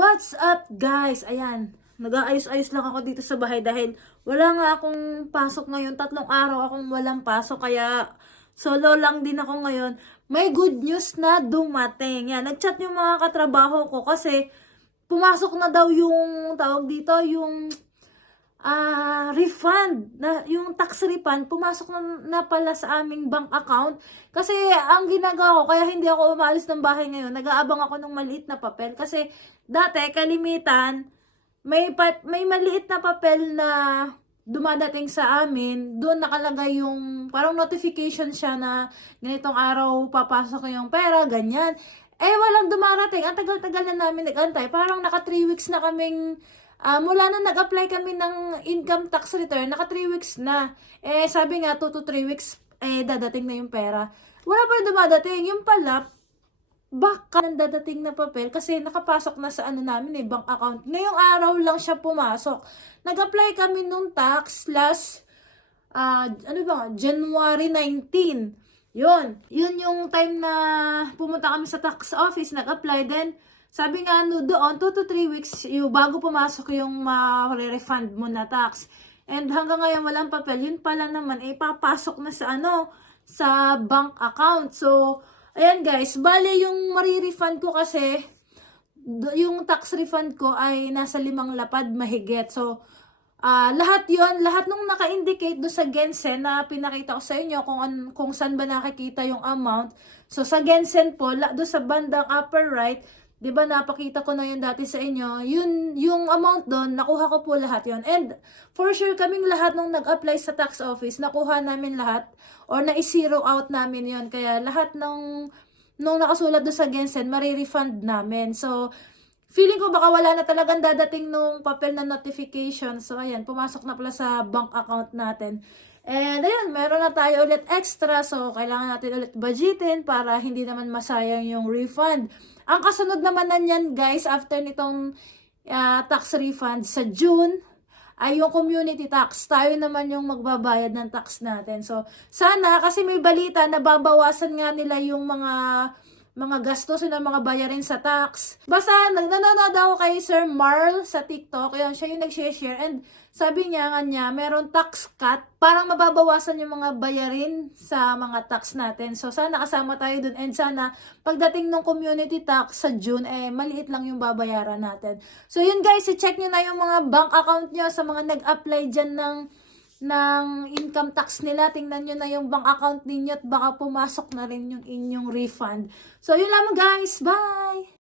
What's up guys? Ayan, nag-aayos-ayos lang ako dito sa bahay dahil wala nga akong pasok ngayon. 3 araw akong walang pasok kaya solo lang din ako ngayon. May good news na dumating. Yan, nag-chat yung mga katrabaho ko kasi pumasok na daw yung tawag dito, yung refund, na yung tax refund, pumasok na pala sa aming bank account. Kasi ang ginagawa ko, kaya hindi ako umalis ng bahay ngayon, nag-aabang ako ng maliit na papel. Kasi dati, kalimitan, may maliit na papel na dumadating sa amin, doon nakalagay yung parang notification siya na ganitong araw papasok yung pera, ganyan. Walang dumarating. Ang tagal-tagal na namin nag-antay. Parang naka 3 weeks na kaming mula na nag-apply kami ng income tax return, naka 3 weeks na. Sabi nga 2 to 3 weeks, dadating na yung pera. Wala pa rin dumadating. Yung pala, baka nang dadating na papel kasi nakapasok na sa namin bank account. Ngayong araw lang siya pumasok. Nag-apply kami nung tax last, January 19. Yun yung time na pumunta kami sa tax office, nag-apply, then sabi nga doon, 2 to 3 weeks bago pumasok yung ma-refund mo na tax. And hanggang ngayon walang papel. Yun pala naman, papasok na sa sa bank account. So, ayan guys, bale yung ma-refund ko kasi, yung tax refund ko ay nasa 5 lapad mahigit. So, lahat nung naka-indicate do sa Gensen na pinakita ko sa inyo kung saan ba nakikita yung amount. So, sa Gensen po, do sa bandang upper right, 'di ba napakita ko na yun dati sa inyo, yun yung amount doon, nakuha ko po lahat yun. And for sure kaming lahat nung nag-apply sa tax office, nakuha namin lahat or na-zero out namin yun. Kaya lahat nung nakasulat doon sa Gensen, mari-refund namin. So, feeling ko baka wala na talagang dadating nung papel na notification. So, ayan, pumasok na pala sa bank account natin. And ayun, meron na tayo ulit extra. So, kailangan natin ulit budgetin para hindi naman masayang yung refund. Ang kasunod naman na niyan, guys, after nitong tax refund sa June, ay yung community tax. Tayo naman yung magbabayad ng tax natin. So, sana, kasi may balita na babawasan nga nila yung mga gastos na mga bayarin sa tax. Basta, nanonood ako kay Sir Marl sa TikTok. Yan, siya yung nag-share. And sabi niya meron tax cut. Parang mababawasan yung mga bayarin sa mga tax natin. So, sana kasama tayo dun. And sana, pagdating ng community tax sa June, maliit lang yung babayaran natin. So, yun guys, i-check nyo na yung mga bank account nyo sa mga nag-apply dyan ng income tax nila. Tingnan nyo na yung bank account ninyo at baka pumasok na rin yung inyong refund. So, yun lamang guys. Bye!